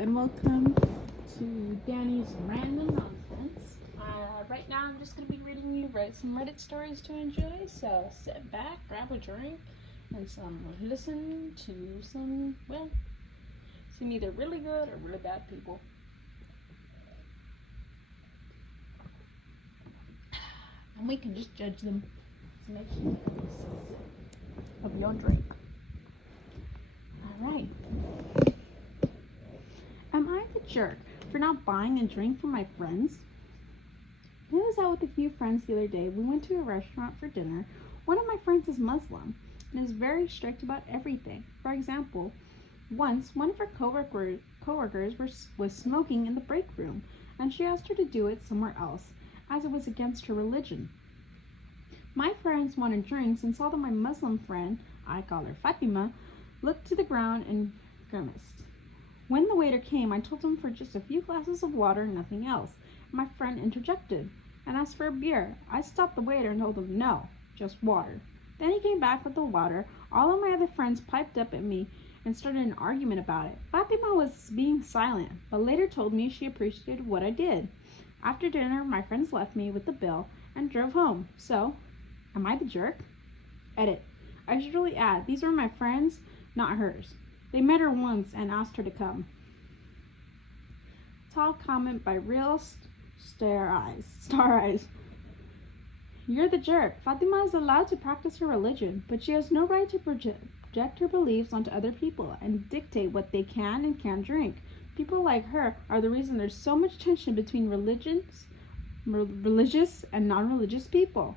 and welcome to Dani's Random Nonsense. Right now, I'm just going to be reading you some Reddit stories to enjoy, so sit back, grab a drink, and listen to some either really good or really bad people. And we can just judge them to make sure of your drink. Alright. Am I the jerk for not buying a drink for my friends? I was out with a few friends the other day. We went to a restaurant for dinner. One of my friends is Muslim and is very strict about everything. For example, once one of her coworkers was smoking in the break room, and she asked her to do it somewhere else, as it was against her religion. My friends wanted drinks and saw that my Muslim friend, I call her Fatima, looked to the ground and grimaced. When the waiter came, I told him for just a few glasses of water and nothing else. My friend interjected and asked for a beer. I stopped the waiter and told him no, just water. Then he came back with the water. All of my other friends piped up at me and started an argument about it. Fatima was being silent, but later told me she appreciated what I did. After dinner, my friends left me with the bill and drove home. So, am I the jerk? Edit. I should really add, these were my friends, not hers. They met her once and asked her to come. Tall comment by Real Star Eyes. You're the jerk. Fatima is allowed to practice her religion, but she has no right to project her beliefs onto other people and dictate what they can and can't drink. People like her are the reason there's so much tension between religious and non-religious people.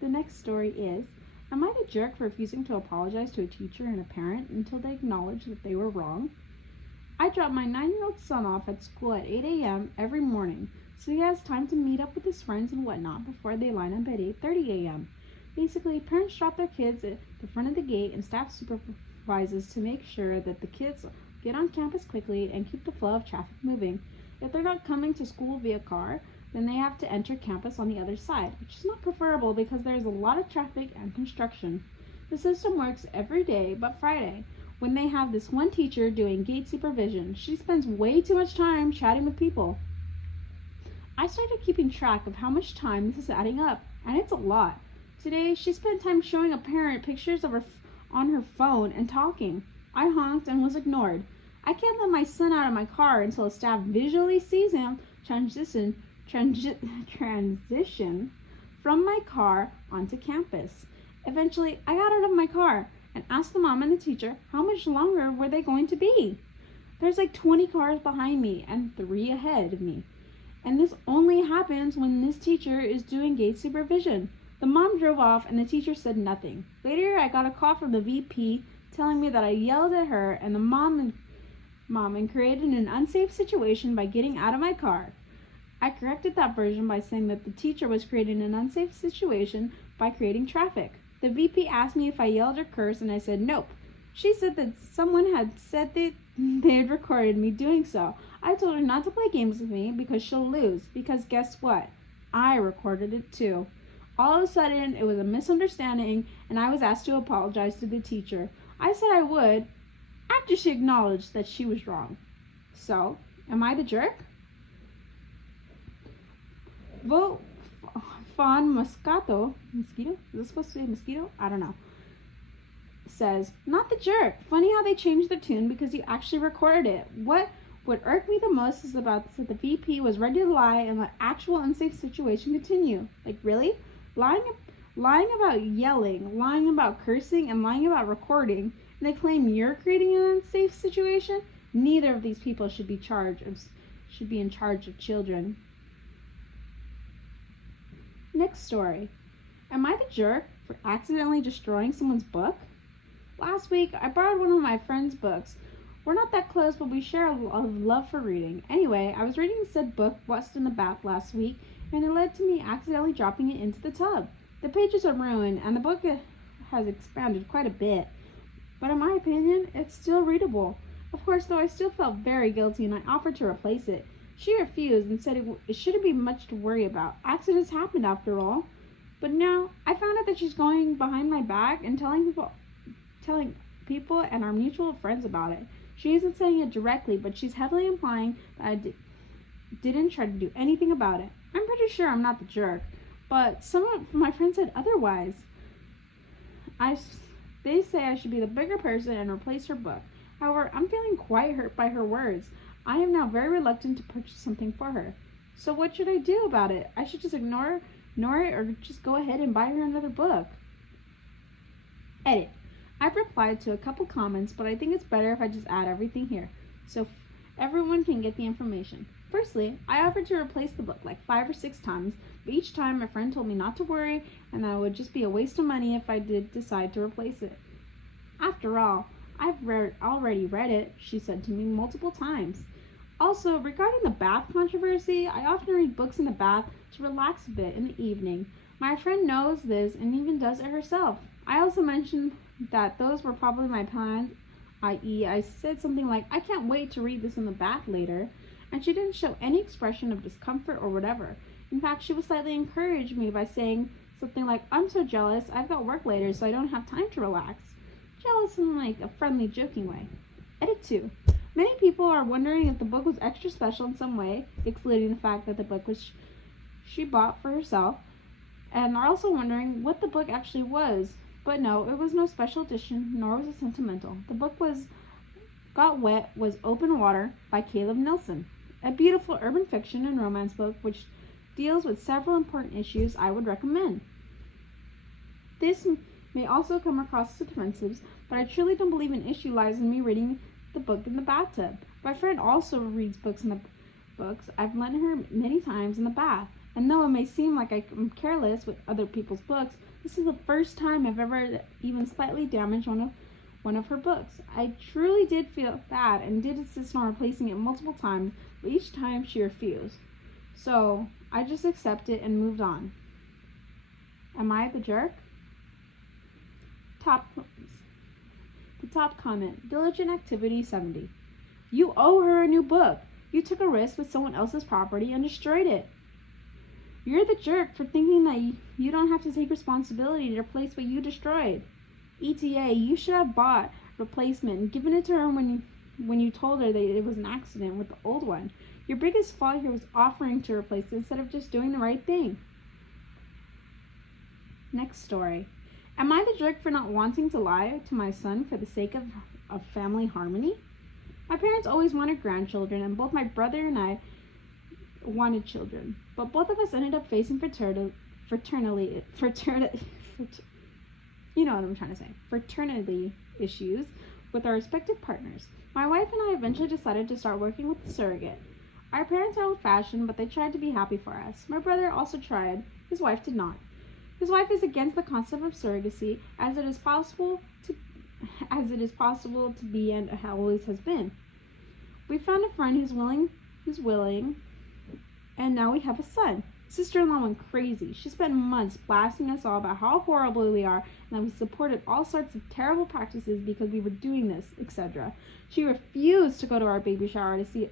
The next story is, am I the jerk for refusing to apologize to a teacher and a parent until they acknowledge that they were wrong? I drop my 9-year-old son off at school at 8 a.m. every morning, so he has time to meet up with his friends and whatnot before they line up at 8:30 a.m. Basically, parents drop their kids at the front of the gate and staff supervises to make sure that the kids get on campus quickly and keep the flow of traffic moving. If they're not coming to school via car, then they have to enter campus on the other side, which is not preferable because there is a lot of traffic and construction. The system works every day but Friday, when they have this one teacher doing gate supervision. She spends way too much time chatting with people. I started keeping track of how much time this is adding up, and it's a lot. Today, she spent time showing a parent pictures of her on her phone and talking. I honked and was ignored. I can't let my son out of my car until the staff visually sees him transition from my car onto campus. Eventually, I got out of my car and asked the mom and the teacher how much longer were they going to be. There's like 20 cars behind me and 3 ahead of me. And this only happens when this teacher is doing gate supervision. The mom drove off and the teacher said nothing. Later, I got a call from the VP telling me that I yelled at her and the mom and created an unsafe situation by getting out of my car. I corrected that version by saying that the teacher was creating an unsafe situation by creating traffic. The VP asked me if I yelled or cursed, and I said nope. She said that someone had said that they had recorded me doing so. I told her not to play games with me because she'll lose, because guess what? I recorded it too. All of a sudden, it was a misunderstanding, and I was asked to apologize to the teacher. I said I would, after she acknowledged that she was wrong. So, am I the jerk? Vote Fawn Mosquito? Is this supposed to be mosquito? I don't know. Says, not the jerk. Funny how they changed their tune because you actually recorded it. What would irk me the most is that the VP was ready to lie and let actual unsafe situation continue. Like, really? Lying about yelling, lying about cursing, and lying about recording, and they claim you're creating an unsafe situation? Neither of these people should be in charge of children. Next story. Am I the jerk for accidentally destroying someone's book? Last week, I borrowed one of my friend's books. We're not that close, but we share a love for reading. Anyway, I was reading said book, What's in the Bath, last week, and it led to me accidentally dropping it into the tub. The pages are ruined, and the book has expanded quite a bit. But in my opinion, it's still readable. Of course, though, I still felt very guilty, and I offered to replace it. She refused and said it shouldn't be much to worry about. Accidents happened after all. But now I found out that she's going behind my back and telling people and our mutual friends about it. She isn't saying it directly, but she's heavily implying that I didn't try to do anything about it. I'm pretty sure I'm not the jerk, but some of my friends said otherwise. They say I should be the bigger person and replace her book. However, I'm feeling quite hurt by her words. I am now very reluctant to purchase something for her. So what should I do about it? I should just ignore it or just go ahead and buy her another book. Edit. I've replied to a couple comments, but I think it's better if I just add everything here, so everyone can get the information. Firstly, I offered to replace the book like 5 or 6 times, but each time my friend told me not to worry and that it would just be a waste of money if I did decide to replace it. After all, I've already read it, she said to me multiple times. Also, regarding the bath controversy, I often read books in the bath to relax a bit in the evening. My friend knows this and even does it herself. I also mentioned that those were probably my plans, i.e. I said something like, I can't wait to read this in the bath later, and she didn't show any expression of discomfort or whatever. In fact, she was slightly encouraged me by saying something like, I'm so jealous, I've got work later so I don't have time to relax. Jealous in like a friendly, joking way. Edit 2. Many people are wondering if the book was extra special in some way, excluding the fact that the book was she bought for herself, and are also wondering what the book actually was. But no, it was no special edition, nor was it sentimental. The book Got Wet Was Open Water by Caleb Nilsson, a beautiful urban fiction and romance book which deals with several important issues I would recommend. This may also come across as offensive, but I truly don't believe an issue lies in me reading the book in the bathtub. My friend also reads books in the books. I've lent her many times in the bath, and though it may seem like I'm careless with other people's books, this is the first time I've ever even slightly damaged one of her books. I truly did feel bad and did insist on replacing it multiple times, but each time she refused. So I just accepted it and moved on. Am I the jerk? The top comment, Diligent Activity 70. You owe her a new book. You took a risk with someone else's property and destroyed it. You're the jerk for thinking that you don't have to take responsibility to replace what you destroyed. ETA, you should have bought replacement and given it to her when you told her that it was an accident with the old one. Your biggest fault here was offering to replace it instead of just doing the right thing. Next story. Am I the jerk for not wanting to lie to my son for the sake of family harmony? My parents always wanted grandchildren, and both my brother and I wanted children, but both of us ended up facing fraternity issues with our respective partners. My wife and I eventually decided to start working with a surrogate. Our parents are old-fashioned, but they tried to be happy for us. My brother also tried. His wife did not. His wife is against the concept of surrogacy, as it is possible to be and always has been. We found a friend who's willing, and now we have a son. Sister-in-law went crazy. She spent months blasting us all about how horrible we are and that we supported all sorts of terrible practices because we were doing this, etc. She refused to go to our baby shower to see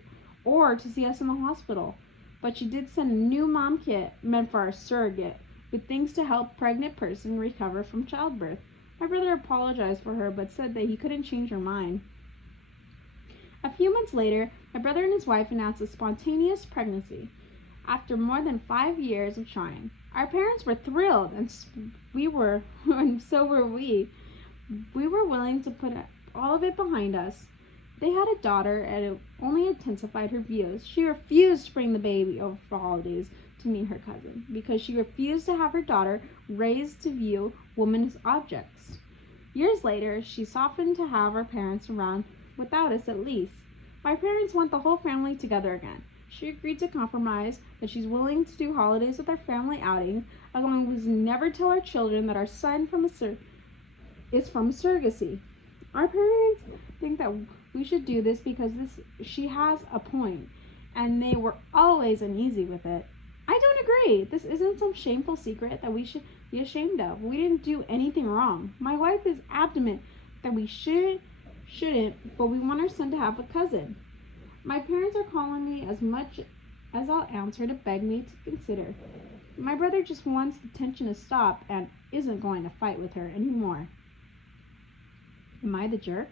us in the hospital, but she did send a new mom kit meant for our surrogate, with things to help pregnant person recover from childbirth. My brother apologized for her, but said that he couldn't change her mind. A few months later, my brother and his wife announced a spontaneous pregnancy after more than 5 years of trying. Our parents were thrilled, and so were we. We were willing to put all of it behind us. They had a daughter, and it only intensified her views. She refused to bring the baby over for holidays to meet her cousin because she refused to have her daughter raised to view women as objects. Years later, she softened to have our parents around without us at least. My parents want the whole family together again. She agreed to compromise that she's willing to do holidays with our family outings, as long as we never tell our children that our son is from surrogacy. Our parents think that we should do this because she has a point, and they were always uneasy with it. I don't agree. This isn't some shameful secret that we should be ashamed of. We didn't do anything wrong. My wife is adamant that we shouldn't, but we want our son to have a cousin. My parents are calling me as much as I'll answer to beg me to consider. My brother just wants the tension to stop and isn't going to fight with her anymore. Am I the jerk?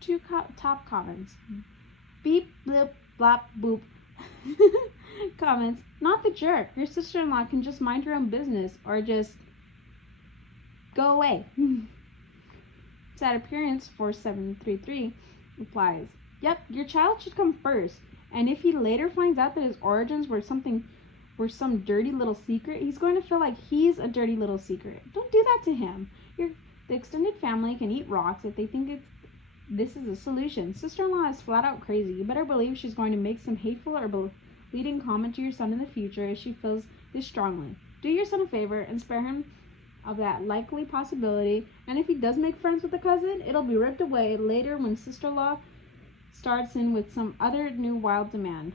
Two top comments. Beep, blip, blop, boop. Comments. Not the jerk. Your sister-in-law can just mind her own business or just go away. Sad appearance 4733 replies, yep, your child should come first. And if he later finds out that his origins were some dirty little secret, he's going to feel like he's a dirty little secret. Don't do that to him. The extended family can eat rocks if they think this is a solution. Sister-in-law is flat out crazy. You better believe she's going to make some hateful or leading comment to your son in the future if she feels this strongly. Do your son a favor and spare him of that likely possibility, and if he does make friends with a cousin, it'll be ripped away later when sister-in-law starts in with some other new wild demand.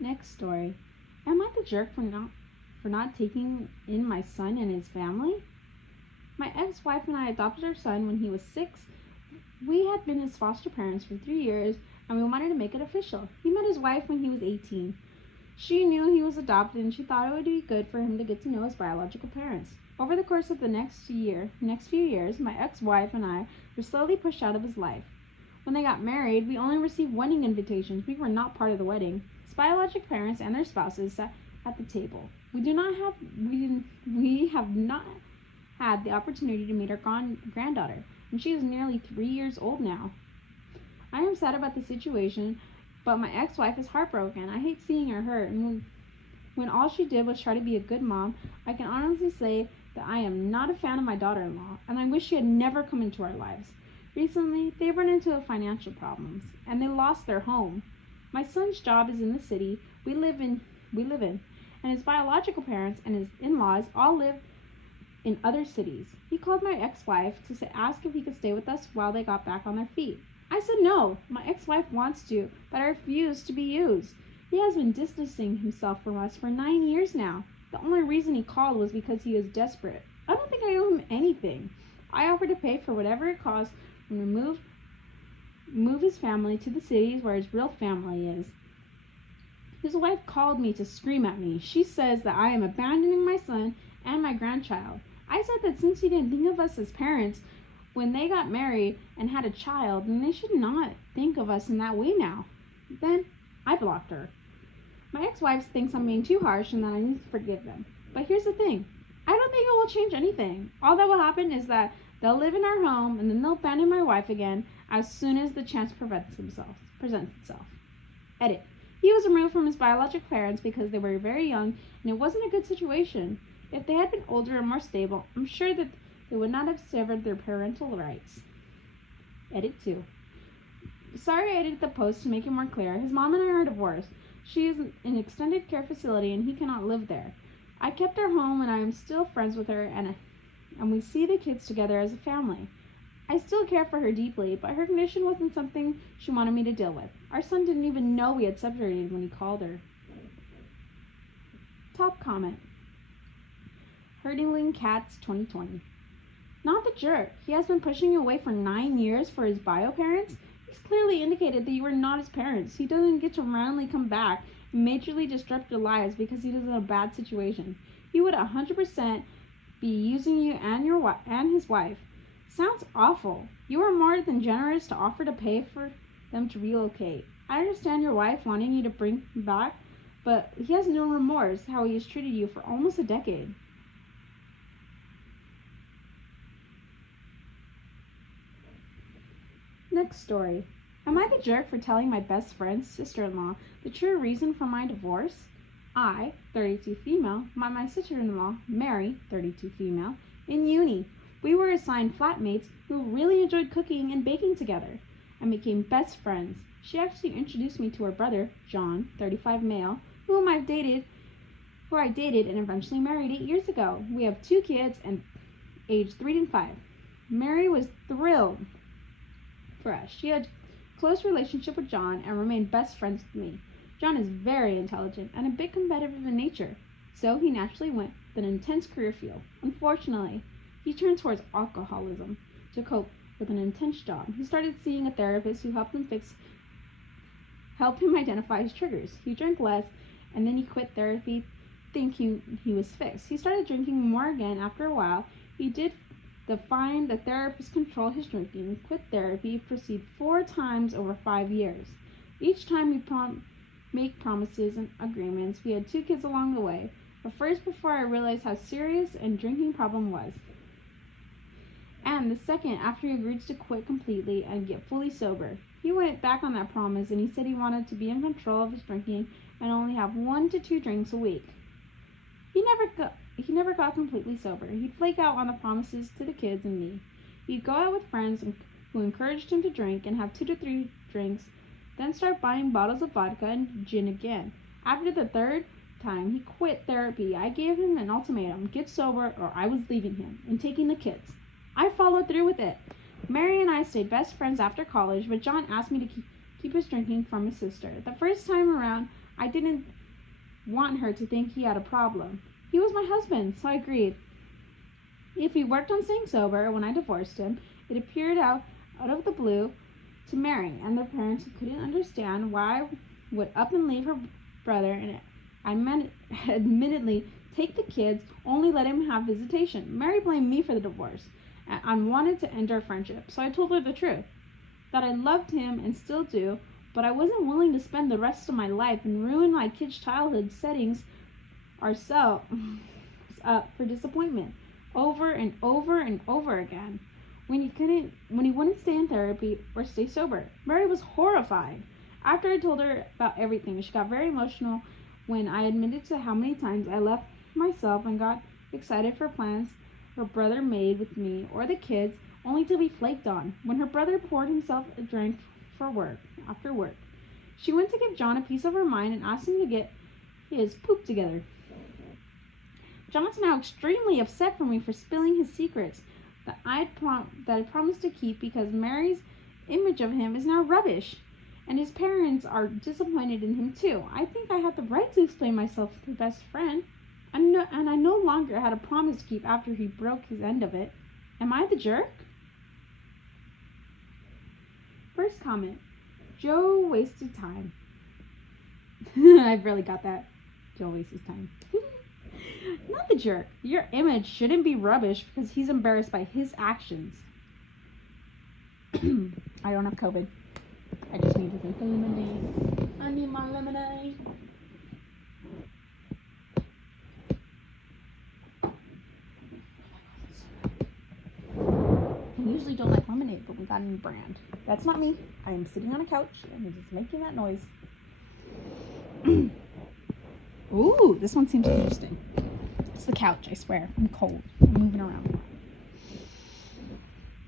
Next story. Am I the jerk for not taking in my son and his family? My ex-wife and I adopted our son when he was 6. We had been his foster parents for 3 years, and we wanted to make it official. He met his wife when he was 18. She knew he was adopted, and she thought it would be good for him to get to know his biological parents. Over the course of the next few years, my ex-wife and I were slowly pushed out of his life. When they got married, we only received wedding invitations. We were not part of the wedding. His biological parents and their spouses sat at the table. We have not had the opportunity to meet our granddaughter, and she is nearly 3 years old now. I am sad about the situation, but my ex-wife is heartbroken. I hate seeing her hurt, and when all she did was try to be a good mom, I can honestly say that I am not a fan of my daughter-in-law, and I wish she had never come into our lives. Recently, they run into financial problems, and they lost their home. My son's job is in the city we live in, and his biological parents and his in-laws all live in other cities. He called my ex-wife to ask if he could stay with us while they got back on their feet. I said no. My ex-wife wants to, but I refuse to be used. He has been distancing himself from us for 9 years now. The only reason he called was because he was desperate. I don't think I owe him anything. I offered to pay for whatever it costs when we move his family to the cities where his real family is. His wife called me to scream at me. She says that I am abandoning my son and my grandchild. I said that since he didn't think of us as parents when they got married and had a child, then they should not think of us in that way now. Then I blocked her. My ex-wife thinks I'm being too harsh and that I need to forgive them. But here's the thing. I don't think it will change anything. All that will happen is that they'll live in our home and then they'll abandon my wife again as soon as the chance presents itself. Edit. He was removed from his biological parents because they were very young and it wasn't a good situation. If they had been older and more stable, I'm sure that they would not have severed their parental rights. Edit 2. Sorry I edited the post to make it more clear. His mom and I are divorced. She is in an extended care facility and he cannot live there. I kept her home and I am still friends with her and we see the kids together as a family. I still care for her deeply, but her condition wasn't something she wanted me to deal with. Our son didn't even know we had separated when he called her. Top comment. Herding Cats 2020. Not the jerk. He has been pushing you away for 9 years for his bio parents. He's clearly indicated that you are not his parents. He doesn't get to randomly come back and majorly disrupt your lives because he is in a bad situation. He would 100% be using you and his wife. Sounds awful. You are more than generous to offer to pay for them to relocate. I understand your wife wanting you to bring him back, but he has no remorse how he has treated you for almost a decade. Next story. Am I the jerk for telling my best friend's sister-in-law the true reason for my divorce? I, 32 female, met my sister-in-law, Mary, 32 female, in uni. We were assigned flatmates who really enjoyed cooking and baking together and became best friends. She actually introduced me to her brother, John, 35 male, who I dated and eventually married 8 years ago. We have 2 kids and aged 3 and 5. Mary was thrilled for us. She had a close relationship with John and remained best friends with me. John is very intelligent and a bit competitive in nature, so he naturally went with an intense career field. Unfortunately, he turned towards alcoholism to cope with an intense job. He started seeing a therapist who helped him fix help him identify his triggers. He drank less, and then he quit therapy thinking he was fixed. He started drinking more again after a while. He did find the therapist control his drinking, quit therapy, proceed 4 times over 5 years. Each time we make promises and agreements. We had 2 kids along the way. But first, before I realized how serious a drinking problem was. And the second, after he agreed to quit completely and get fully sober. He went back on that promise, and he said he wanted to be in control of his drinking and only have 1 to 2 drinks a week. He never got completely sober. He'd flake out on the promises to the kids and me. He'd go out with friends who encouraged him to drink and have 2 to 3 drinks, then start buying bottles of vodka and gin again. After the 3rd time, he quit therapy. I gave him an ultimatum: get sober or I was leaving him and taking the kids. I followed through with it. Mary and I stayed best friends after college, but John asked me to keep his drinking from his sister. The first time around, I didn't want her to think he had a problem. He was my husband, so I agreed. If he worked on staying sober when I divorced him, it appeared out of the blue to Mary and their parents, who couldn't understand why I would up and leave her brother and admittedly take the kids, only let him have visitation. Mary blamed me for the divorce and wanted to end our friendship, so I told her the truth, that I loved him and still do, but I wasn't willing to spend the rest of my life and ruin my kids' childhood settings ourselves up for disappointment over and over and over again when he wouldn't stay in therapy or stay sober. Mary was horrified. After I told her about everything, she got very emotional when I admitted to how many times I left myself and got excited for plans her brother made with me or the kids, only to be flaked on. When her brother poured himself a drink after work, she went to give John a piece of her mind and asked him to get his poop together. John's now extremely upset for me for spilling his secrets that I promised to keep, because Mary's image of him is now rubbish, and his parents are disappointed in him too. I think I had the right to explain myself to the best friend, and I no longer had a promise to keep after he broke his end of it. Am I the jerk? First comment: Joe wasted time. I really got that. Joe wastes his time. Not the jerk. Your image shouldn't be rubbish because he's embarrassed by his actions. I don't have COVID. I just need to drink the lemonade. I need my lemonade. I usually don't like lemonade, but we got a new brand. That's not me. I am sitting on a couch and it is making that noise. Ooh, this one seems interesting. It's the couch, I swear. I'm cold. I'm moving around.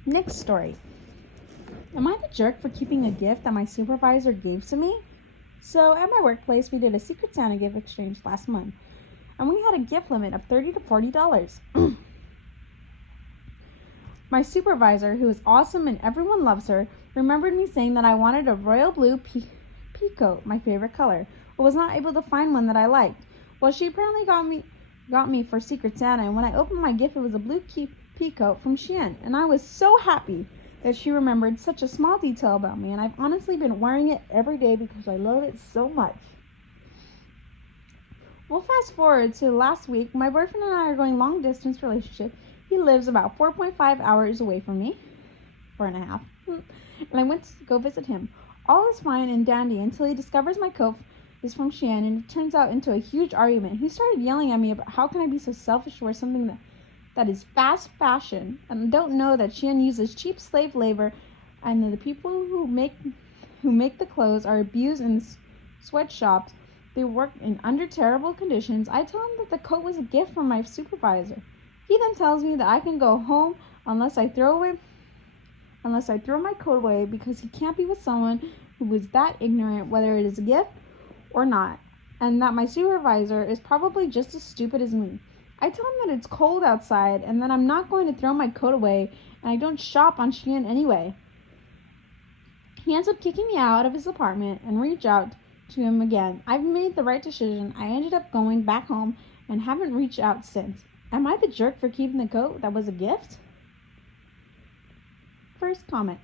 Next story. Am I the jerk for keeping a gift that my supervisor gave to me? So at my workplace, we did a Secret Santa gift exchange last month, and we had a gift limit of $30 to $40. My supervisor, who is awesome and everyone loves her, remembered me saying that I wanted a royal blue peacoat, my favorite color, but was not able to find one that I liked. Well, she apparently got me for Secret Santa, and when I opened my gift, it was a blue peacoat from Shein, and I was so happy that she remembered such a small detail about me, and I've honestly been wearing it every day because I love it so much. Well, fast forward to last week. My boyfriend and I are going long distance relationship. He lives about 4.5 hours away from me, 4.5, and I went to go visit him. All is fine and dandy until he discovers my coat is from Shein, and it turns out into a huge argument. He started yelling at me about how can I be so selfish to wear something that is fast fashion and don't know that Shein uses cheap slave labor, and that the people who make the clothes are abused in sweatshops. They work in under terrible conditions. I tell him that the coat was a gift from my supervisor. He then tells me that I can go home unless I throw my coat away, because he can't be with someone who is that ignorant whether it is a gift or not, and that my supervisor is probably just as stupid as me. I tell him that it's cold outside and that I'm not going to throw my coat away, and I don't shop on Shein anyway. He ends up kicking me out of his apartment and reach out to him again. I've made the right decision. I ended up going back home and haven't reached out since. Am I the jerk for keeping the coat that was a gift? First comment.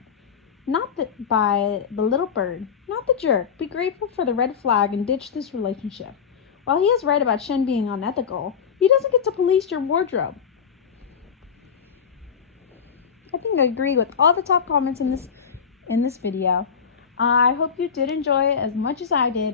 by the little bird, not the jerk. Be grateful for the red flag and ditch this relationship. While he is right about Shen being unethical, he doesn't get to police your wardrobe. I think I agree with all the top comments in this video. I hope you did enjoy it as much as I did.